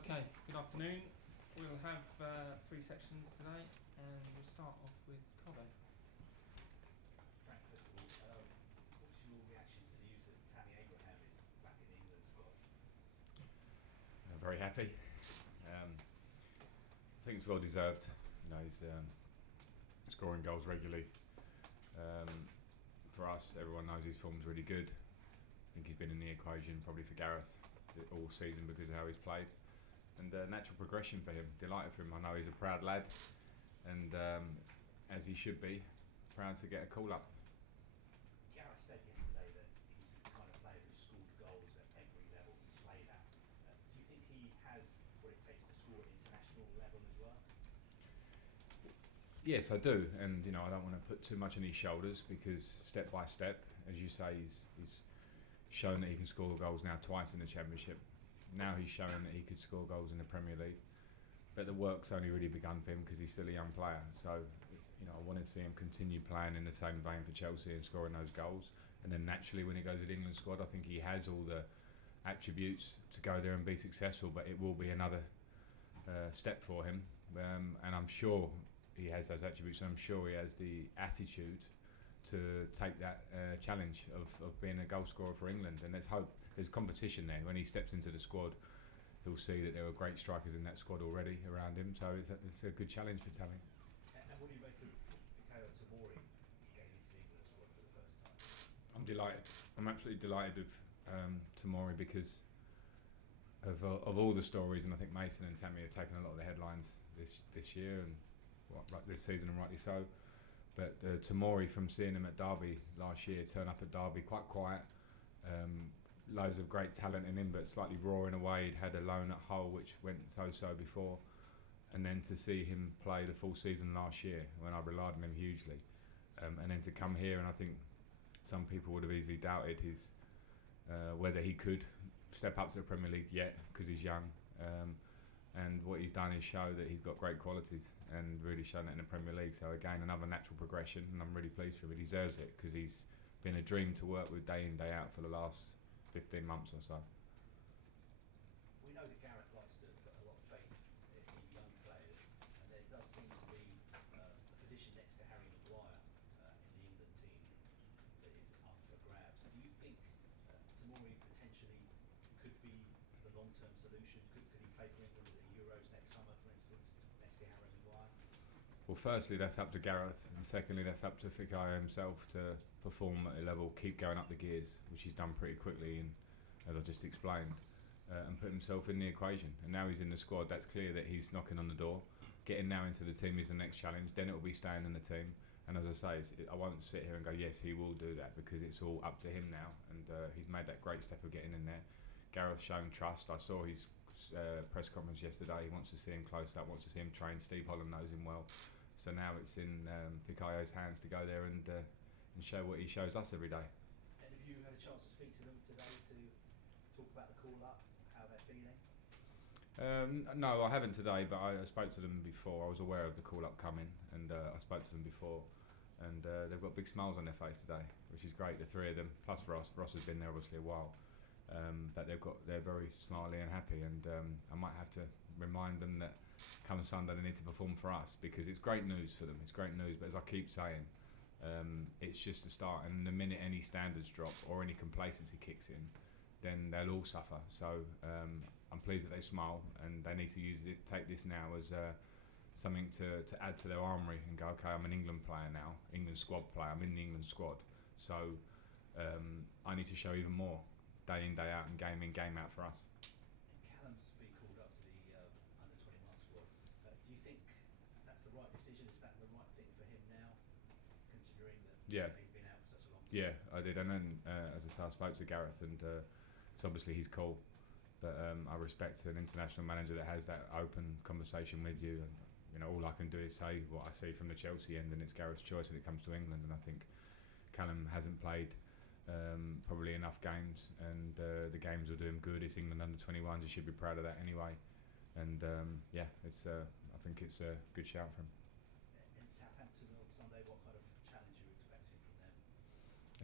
Okay, good afternoon. We'll have 3 sections today, and we'll start off with Cobbo. Frank, first of all, what's your reaction to the news that Tammy Abraham is back in the England squad? I'm very happy. I think it's well deserved. He's scoring goals regularly. For us, everyone knows his form's really good. I think he's been in the equation probably for Gareth all season because of how he's played. And natural progression for him. Delighted for him. I know he's a proud lad, and as he should be, proud to get a call up. Gareth said yesterday that he's the kind of player who scored goals at every level he's played at. Do you think he has what it takes to score at international level as well? Yes, I do, and I don't want to put too much on his shoulders because step by step, as you say, he's shown that he can score goals now twice in the Championship. Now he's showing that he could score goals in the Premier League, but the work's only really begun for him because he's still a young player. So, I want to see him continue playing in the same vein for Chelsea and scoring those goals. And then naturally, when he goes to the England squad, I think he has all the attributes to go there and be successful. But it will be another step for him, and I'm sure he has those attributes, and I'm sure he has the attitude to take that challenge of being a goal scorer for England. And let's hope there's competition there. When he steps into the squad, he'll see that there are great strikers in that squad already around him, so it's a good challenge for Tammy. And what do you make of Fikayo Tomori getting into the England squad for the first time? I'm delighted. I'm absolutely delighted with Tomori because of all the stories, and I think Mason and Tammy have taken a lot of the headlines this year and this season, and rightly so. But Tomori, from seeing him at Derby last year, turn up at Derby quite quiet, loads of great talent in him, but slightly raw in a way. He'd had a loan at Hull, which went so before, and then to see him play the full season last year, when I relied on him hugely, and then to come here, and I think some people would have easily doubted his whether he could step up to the Premier League yet because he's young. And what he's done is show that he's got great qualities and really shown that in the Premier League. So again, another natural progression, and I'm really pleased for him. He deserves it because he's been a dream to work with day in, day out for the last 15 months or so. We know that Gareth likes to put a lot of faith in young players, and there does seem to be a position next to Harry Maguire in the England team that is up for grabs. Do you think Tomori potentially could be the long-term solution? Could he play for England at the Euros next summer, for instance, next to Harry Maguire? Well, firstly, that's up to Gareth, and secondly, that's up to Fikayo himself to perform at a level, keep going up the gears, which he's done pretty quickly, and as I just explained, and put himself in the equation. And now he's in the squad. That's clear that he's knocking on the door. Getting now into the team is the next challenge. Then it will be staying in the team. And as I say, I won't sit here and go, yes, he will do that, because it's all up to him now, and he's made that great step of getting in there. Gareth's shown trust. I saw his press conference yesterday. He wants to see him close up, wants to see him train. Steve Holland knows him well. So now it's in Fikayo's hands to go there and show what he shows us every day. And have you had a chance to speak to them today to talk about the call-up, how they're feeling? No, I haven't today, but I spoke to them before. I was aware of the call-up coming, and I spoke to them before. And they've got big smiles on their face today, which is great, the three of them, plus Ross. Ross has been there obviously a while. But they're very smiley and happy, and I might have to remind them that come Sunday they need to perform for us, because it's great news for them. It's great news, but as I keep saying, it's just a start, and the minute any standards drop or any complacency kicks in, then they'll all suffer. So I'm pleased that they smile, and they need to take this now as something to add to their armoury and go, okay, I'm an England player now, England squad player, I'm in the England squad, so I need to show even more, day in, day out, and game in, game out for us. And Callum's been called up to the under-21 squad. Do you think that's the right decision? Is that the right thing for him now, considering that he's been out for such a long time? Yeah, I did, and then as I say, I spoke to Gareth, and it's obviously his call, but I respect an international manager that has that open conversation with you, and all I can do is say what I see from the Chelsea end, and it's Gareth's choice when it comes to England. And I think Callum hasn't played probably enough games, and the games will do him good. It's England under-21s, he should be proud of that anyway. And it's I think it's a good shout for him. In Southampton on Sunday, what kind of challenge are you expecting from them?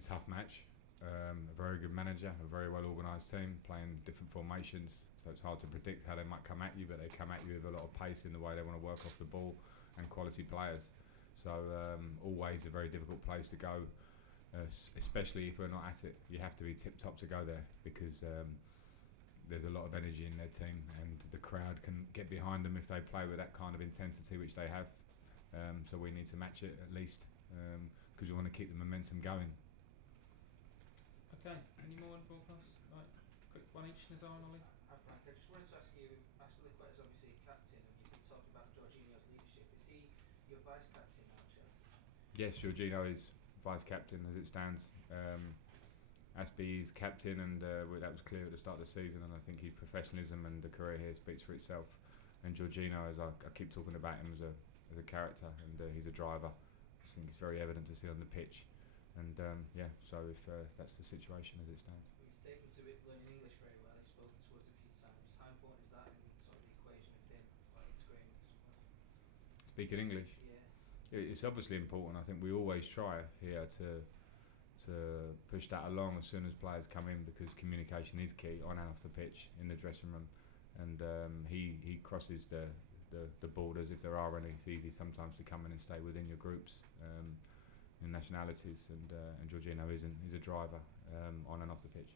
It's a tough match. a very good manager, a very well organised team, playing different formations. So it's hard to predict how they might come at you, but they come at you with a lot of pace in the way they want to work off the ball, and quality players. So always a very difficult place to go, especially if we're not at it. You have to be tip top to go there, because there's a lot of energy in their team, and the crowd can get behind them if they play with that kind of intensity which they have. So we need to match it at least, because we want to keep the momentum going. Okay, any more on the broadcast? Right, quick one each, Nazar and Ollie. Hi Frank, I just wanted to ask you, Aspilicueta is obviously a captain, and you've been talking about Jorginho's leadership. Is he your vice captain now at Chelsea? Yes, Jorginho is vice captain as it stands. Aspie is captain, and that was clear at the start of the season, and I think his professionalism and the career here speaks for itself. And Jorginho, as I keep talking about him as a character, and he's a driver. I just think it's very evident to see on the pitch. And so if that's the situation as it stands. He's taken to it learning English very well. He's spoken to us a few times. How important is that in sort of the equation of him, like integrating with someone? Speaking English? Yeah. It's obviously important. I think we always try here to push that along as soon as players come in, because communication is key on and off the pitch, in the dressing room. And he crosses the borders if there are any. It's easy sometimes to come in and stay within your groups in nationalities, and Jorginho is a driver on and off the pitch.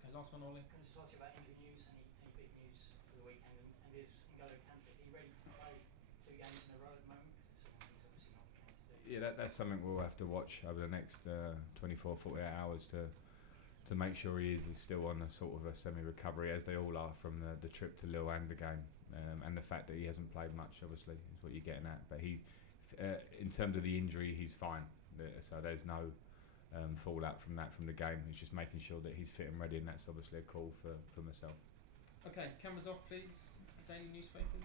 Okay, last one, Ollie. Can I just ask you about injury news? Any big news for the weekend? And is N'Golo Kante, is he ready to play 2 games in a row at the moment? Because it's something he's obviously not been able to do. Yeah, that's something we'll have to watch over the next 24, 48 hours to make sure he's still on a sort of a semi-recovery, as they all are, from the trip to Lille and the game, and the fact that he hasn't played much, obviously, is what you're getting at. But in terms of the injury, he's fine. So there's no fallout from the game. It's just making sure that he's fit and ready, and that's obviously a call for myself. Okay, cameras off, please. Daily newspapers.